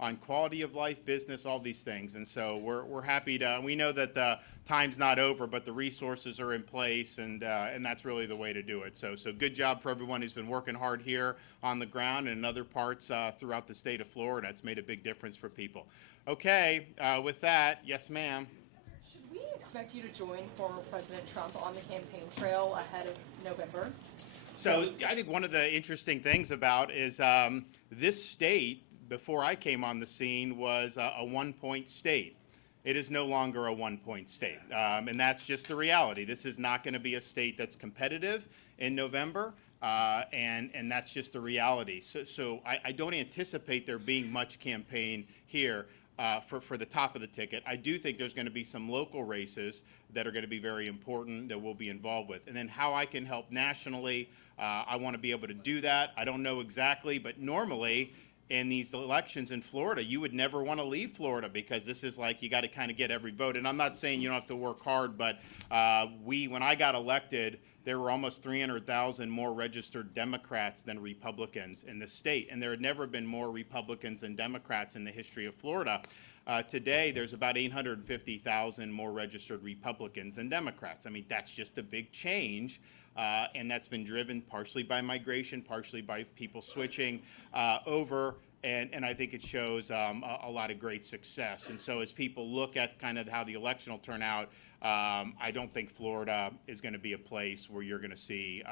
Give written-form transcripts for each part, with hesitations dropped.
on quality of life, business, all these things. And so we're happy to, we know that the time's not over, but the resources are in place, and that's really the way to do it. So good job for everyone who's been working hard here on the ground and in other parts throughout the state of Florida. It's made a big difference for people. Okay, with that, yes, ma'am. Should we expect you to join former President Trump on the campaign trail ahead of November? So I think one of the interesting things about is this state, before I came on the scene, was a one-point state. It is no longer a one-point state, and that's just the reality. This is not going to be a state that's competitive in November, and that's just the reality. So I don't anticipate there being much campaign here. For the top of the ticket. I do think there's going to be some local races that are going to be very important that we'll be involved with. And then how I can help nationally, I want to be able to do that. I don't know exactly, but normally in these elections in Florida, you would never want to leave Florida because this is like you got to kind of get every vote. And I'm not saying you don't have to work hard, but when I got elected, there were almost 300,000 more registered Democrats than Republicans in the state. And there had never been more Republicans than Democrats in the history of Florida. Today, there's about 850,000 more registered Republicans than Democrats. I mean, that's just a big change. And that's been driven partially by migration, partially by people switching over. And I think it shows a lot of great success. And so as people look at kind of how the election will turn out, I don't think Florida is going to be a place where you're going to see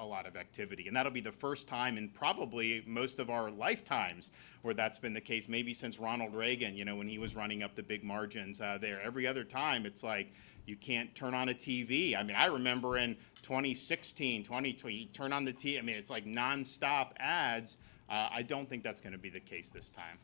a lot of activity. And that'll be the first time in probably most of our lifetimes where that's been the case, maybe since Ronald Reagan, when he was running up the big margins there. Every other time, it's like you can't turn on a TV. I mean, I remember in 2016, 2020, you turn on the TV. I mean, it's like nonstop ads. I don't think that's going to be the case this time.